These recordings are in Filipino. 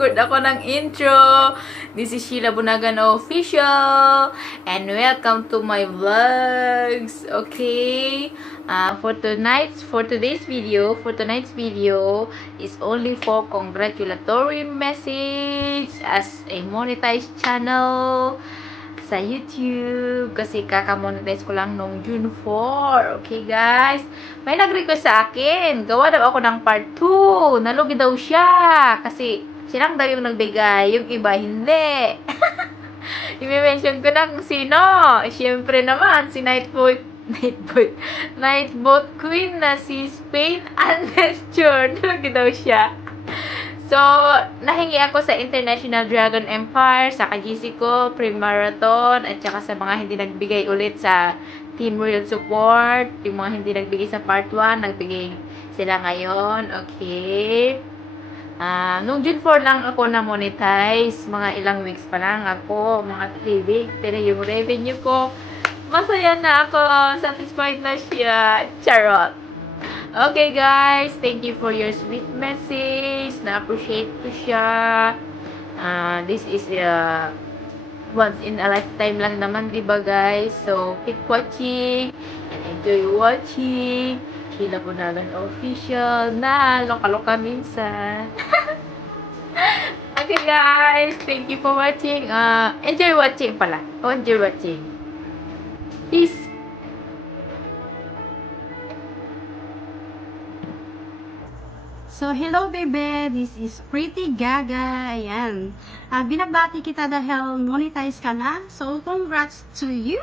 nag-record ako ng intro. This is Sheila Bunagan Official. And welcome to my vlogs. Okay? For tonight's video is only for congratulatory message as a monetized channel sa YouTube kasi kaka-monetize ko lang nung June 4. Okay, guys? May nag-request sa akin. Gawa daw ako ng part 2. Nalugi daw siya kasi silang daw yung nagbigay. Yung iba, hindi. I-mention ko na kung sino. Siyempre naman, si Nightboat Queen na si Spain Andesture. Nalugi daw siya. So, nahingi ako sa International Dragon Empire, sa ka-GC ko, pre-marathon, at saka sa mga hindi nagbigay ulit sa Team Royal Support, yung mga hindi nagbigay sa part 1, nagbigay sila ngayon, okay? Nung June 4 lang ako na-monetize, mga ilang weeks pa lang ako, mga 3 weeks, pero yung revenue ko, masaya na ako, satisfied na siya, charot. Okay guys, thank you for your sweet message. Na-appreciate ko siya. This is once in a lifetime lang naman, diba guys? So, keep watching and enjoy watching. Sheila Bunagan Official na loka-loka minsan. Okay guys, thank you for watching. Enjoy watching pala. Enjoy watching. Peace. So, hello baby! This is Pretty Gaga. Ayan. Binabati kita dahil monetize ka na. So, congrats to you!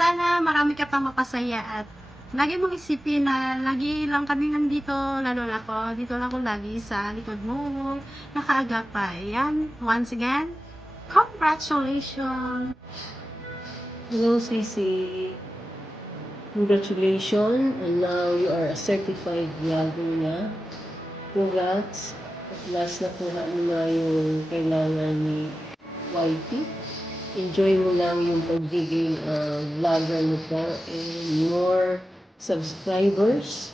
Sana marami ka pang mapasaya at lagi mong isipin na lagi lang kami nandito, lalo na ako. Dito lang ako lagi sa likod mo. Nakaagapay. Ayan. Once again, congratulations! Hello, Sisi. Congratulations, and now you are a certified vlogger na. Congrats. At last nakuha mo na yung kailangan ni YT. Enjoy mo lang yung pagiging vlogger mo ka and more subscribers.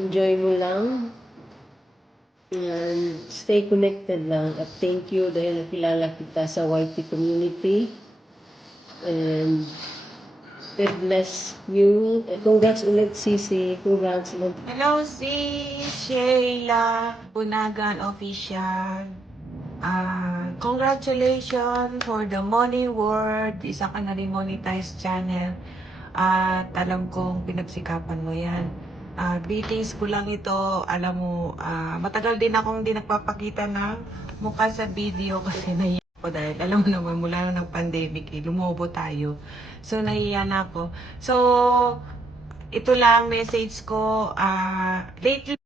Enjoy mo lang. And stay connected lang. At thank you dahil nakilala kita sa YT community. And God bless you. Congrats ulit, Sisi. Congrats ulit. Hello, sis Sheila Bunagan Official. Congratulations for the Money World. Isa ka na rin monetized channel. At alam kong pinagsikapan mo yan. Greetings ko lang ito. Alam mo, matagal din akong hindi nagpapakita ng mukha sa video kasi nahiya ako dahil alam mo naman mula na ng pandemic, lumobo tayo. So, nahiya na ako. So, ito lang message ko. Lately,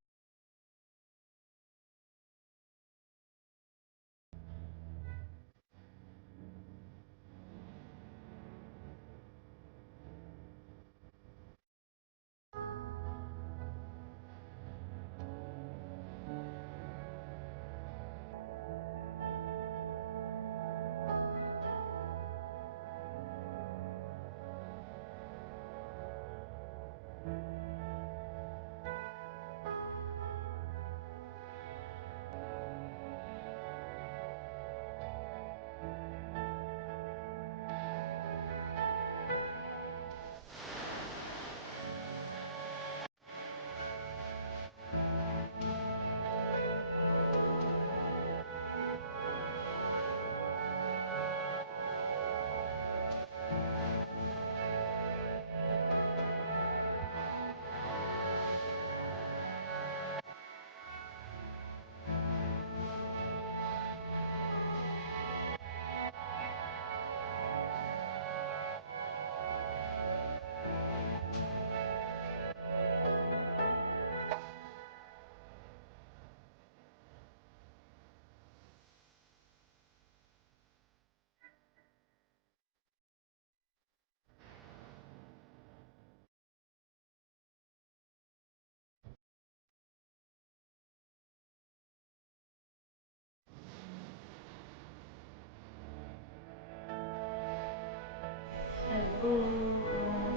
Hello.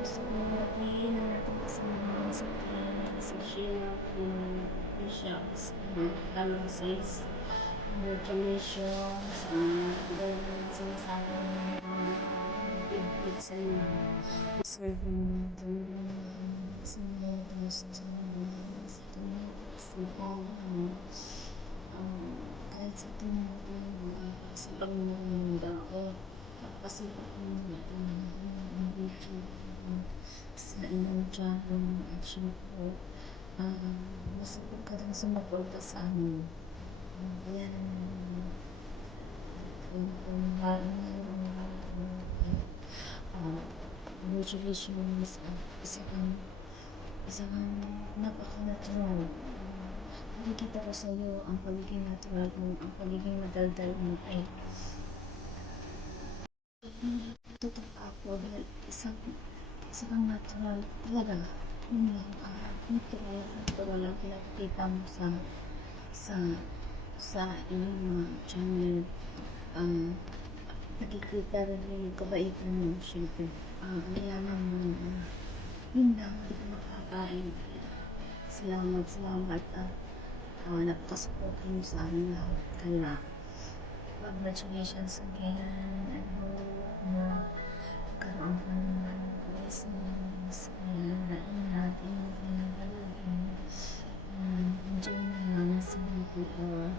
Sa mga natin sa mga sa Sheila Officials. Hello, sis. Congratulations. Dahil sinasabi mo big sa iyo. Deserve mo ito. Sa mga gusto mo. Sa tumulong mo. Kahit sa tumulong mo. Sa pagmumunda ko. Kapasipat mo na ang video ko. Sa inyong channel at syempre. Masipag ka rin sumuporta sa amin. Yan. Congratulations. Isa kang napaka-natural. Nakikita ko sa iyo ang pagiging natural mo, ang pagiging madaldal mo ay totoo ako dahil isa kang natural talaga. Yun lang. Walang pinakikita mo sa sa inyong mga channel. Nakikita rin yung kabaitan mo, syempre. Ang yaman mo. Yun lang, hindi ko makakain. Salamat. Napakasupport mo sa amin lahat. Kaya, congratulations again. I hope na magkaroon ka ng blessings. Kaya, ingat. Enjoy mo lang sa video.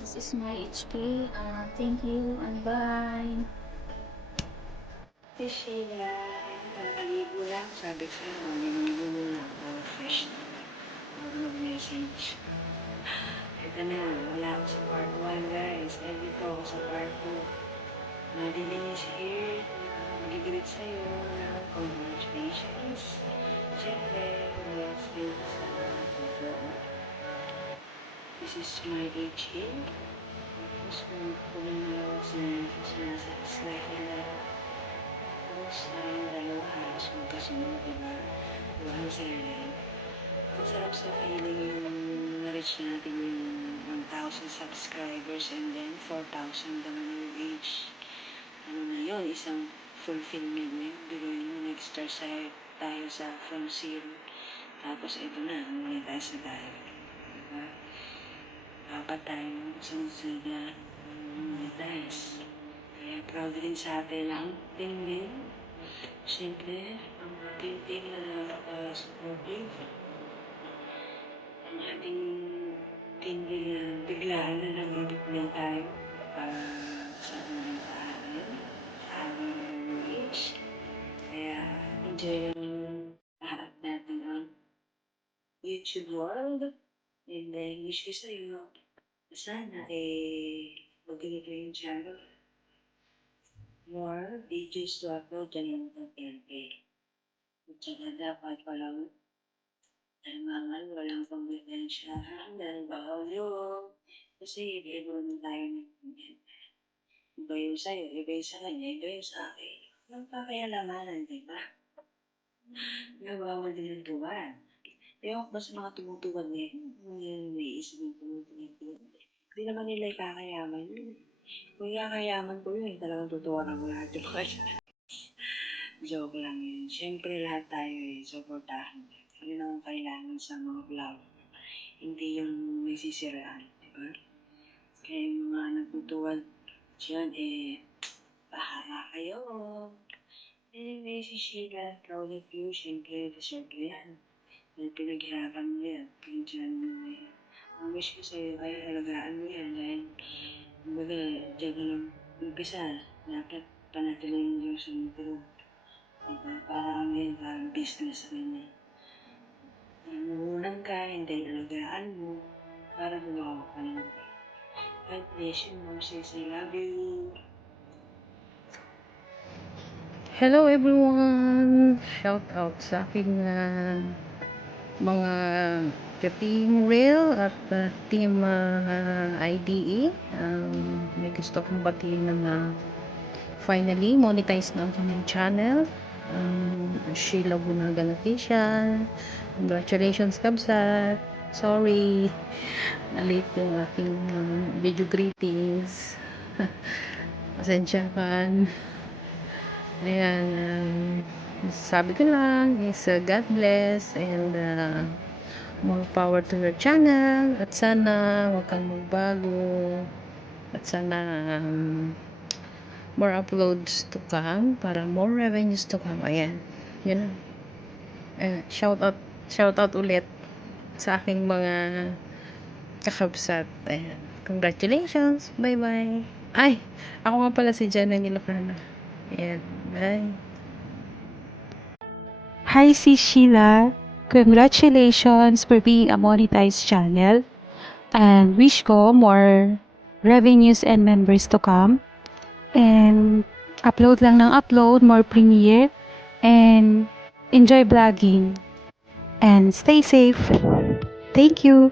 This is my HP. Thank you and bye. Sheila, kakaligo lang. Sabi ko sa'yo, mamimigo muna ako. Fresh na. Mag-message. Ito na, wala ako sa part 1 guys. Dito ako sa part 2. Nadiling is here. Mag-greet sa'yo. Congratulations. Siyempre, congrats din sa video. This is my age here. Tapos, kung sinasubscribe nila. Tapos, dalawa halos magkasunod, diba? Diba, ang sarili. Ang sarap sa feeling yung na-reach natin yung 1,000 subscribers and then 4,000 WH. Ano na yun, isang fulfillment na yun. Biruin mo, nag-start tayo sa from zero. Tapos ito na, monetize na tayo. Diba? Dapat tayo sunod na monetize. Kaya proud din sa atin ang team din. Siyempre, ang ating team na supportive. Ang ating team din na biglaan na nagigit na tayo para sa ating tahanan, sa ating age. Kaya enjoy lang lahat natin ang YouTube world. And then, wish ko sa'yo, sana mag-ganito yung channel. More videos to upload dyan yung content. At saka dapat walang alimangan, walang pambibensyahan, dahil bawal yun. Kasi iba-iba naman tayo ng content. Iba yung sa'yo, iba yung sa kanya, iba yung sa akin. Walang pakialamanan, di ba? Nabawal din ang tuwan. Ewan ko ba sa mga tumutuwan ngayon, yung naiisip yung tumutuwan. Hindi naman nila ikakayaman yun. Kung ikakayaman ko yun, talagang tutuwa ng lahat yung mga joke lang yun. Siyempre lahat tayo supportahan. Yun ang kailangan sa mga vlog. Hindi yung nagsisiraan, di ba? Kaya yung mga nagtutuwan dyan, bahala kayo. Anyway, si Sheila, proud of you. Siyempre, deserve ko yan. Dahil pinaghirapan mo yan. Pinagyan mo yan. Ang wish ko sa'yo ay alagaan mo yan dahil kumbaga, dyan ka lang umpisa. Dapat panatilihin yung Diyos ang pero diba? Parang yan, parang business rin eh. Nangungunan ka, hindi alagaan mo. Para gumawa ka lang. God bless you, Moses. I love you. Hello everyone! Shout out sa aking mga team Real at team IDE. May gusto kong batiin na finally monetize na ang kanyang channel. Sheila Bunagan Official. Congratulations, Kabsat! Sorry, na-late yung aking video greetings. Pasensya ka. Ayan, sabi ko lang is God bless and More power to your channel. At sana huwag kang magbago. At sana more uploads to come para more revenues to come. Ayan. Yun. Shout out ulit sa aking mga kakabsat. Ayan. Congratulations. Bye-bye. Ay, ako nga pala si Jana Nilocana. Ayan. Bye. Hi, Sis Sheila. Congratulations for being a monetized channel. And wish ko more revenues and members to come. And upload lang ng upload, more premiere. And enjoy vlogging. And stay safe. Thank you.